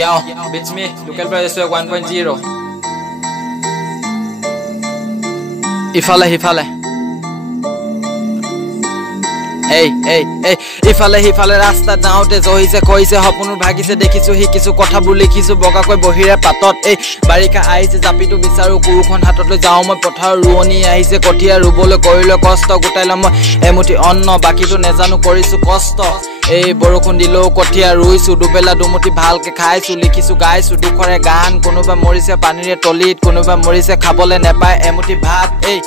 Yo, it's me, local price 1.0. Ifale. Hey, ifale rasta daote johiছে কইছে হপনুৰ ভাগিছে দেখিছো হিকিছো কথাবোৰ লিখিছো বগাকৈ বহিৰে পাতত এই বাৰিকা আইছে জাপিটো বিচাৰো কুৰুখন হাতত লৈ যাও মই পথাৰ ৰুৱনি আহিছে কঠিয়া ৰুবলৈ কৰিলে কষ্ট গোটাইলা মই এমুঠি অন্ন বাকিটো নেজানো কৰিছো কষ্ট এই বৰষুণ দিলো কঠিয়া ৰুইছো দুবেলা দুমুঠি ভালকে খাইছো লিখিছো গাইছো দুখৰে গান কোনোবা মৰিছে পানীৰে তলিত কোনোবা মৰিছে খাবলৈ নেপায় এমুঠি ভাত এই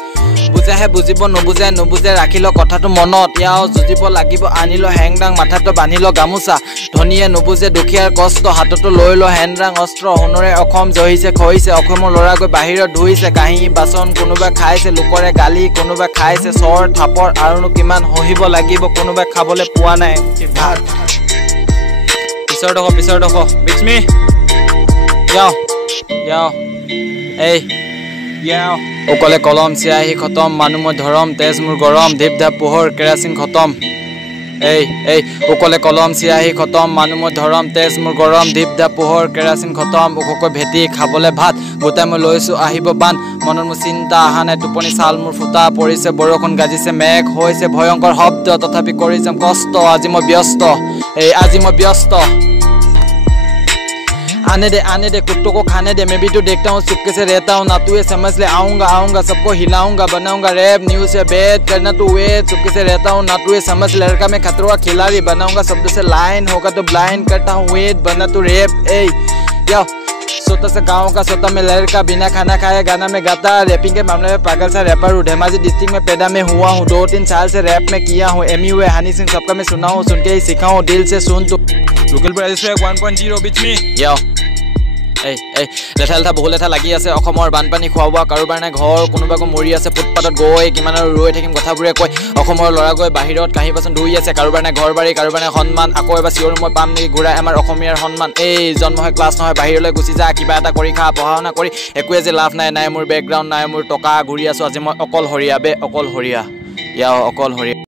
বুজাহে বুজিব নুবুজে ৰাখিলো কথাটো মনত ইয়াও যুজিব লাগিব আনিলো হেংডাং মাথাটো বান্ধিলো গামুচা ধনিয়ে নুবুজে দুখীয়াৰ কষ্ট হাতটো লৈলো হেংডাং অস্ত্ৰ হুনৰে অসম জহিছে খহিছে অসমৰ লৰা গৈ বাহিৰত ধুইছে কাহি বাচন কোনোবা খাইছে লোকৰে গালি কোনোবা খাইছে চৰ থাপৰ আৰুনো কিমান হহিব লাগিব কোনোবা খাবলৈ পোৱা নাই ভাত পিছৰ দেখো বিচ মি ইয়াও এই ইয়াও ওকলে কলম চিয়াহি খতম মানুহ মই ধৰম তেজ মোৰ গৰম দীপ ধাপ পোহৰ কেৰাচিন খতম এই ওকলে কলম চিয়াহি খতম মানুহ মই ধৰম তেজ মোৰ গৰম দীপ ধাপ পোহৰ কেৰাচিন খতম ওককৈ ভেটি খাবলৈ ভাত গোটাই মই লৈছো আহিব বান মনত মোৰ চিন্তা আহা নাই টোপনি চাল মোৰ ফুটা পৰিছে বৰষুণ গাজিছে মেঘ হৈছে ভয়ংকৰ শব্দ তথাপি কৰি যাম কষ্ট আজি মই ব্যস্ত आने दे कुत्तों को खाने दे मैं भी तो देखता हूँ चुपके से रहता हूँ ना तू ये समझ ले आऊंगा सबको हिलाऊंगा बनाऊंगा रैप न्यूज़ से बेट करना तू वे चुपके से रहता हूँ ना तू ये समझ लड़का मैं खतरा खिलाड़ी बनाऊंगा शब्दों से लाइन होगा तो ब्लाइंड करता हूँ वेट बना तू रैप या सोता से गाँव का सोता में लड़का बिना खाना खाए गाना में गाता रैपिंग के मामले में पागल सा रैपर हूँ धेमाजी डिस्ट्रिक्ट में पैदा में हुआ हूँ 2-3 साल से रैप में किया हूँ MUA हनी सिंह सबका मैं सुना हूँ सुन के ही सीखा हूँ दिल से सुन तू लोकल प्राइस 1.0 बीच में यो লেঠা বহু লেঠা লাগি আছে অসমৰ বানপানী খোৱা বোৱা কাৰোবাৰ নাই ঘৰ কোনোবাকো মৰি আছে ফুটপাতত গৈ কিমান আৰু ৰৈ থাকিম কথাবোৰে কৈ অসমৰ ল'ৰা গৈ বাহিৰত কাঁহী বাচন ধুই আছে কাৰোবাৰ নাই ঘৰ বাৰী কাৰোবাৰ নাই সন্মান আকৌ এবাৰ চিঞৰ মই পাম নেকি ঘূৰাই আমাৰ অসমীয়াৰ সন্মান এই জন্ম হয় ক্লাছ নহয় বাহিৰলৈ গুচি যা কিবা এটা কৰি খা পঢ়া শুনা কৰি একোৱে যে লাভ নাই মোৰ বেকগ্ৰাউণ্ড নাই মোৰ টকা ঘূৰি আছো আজি মই অকলশৰীয়া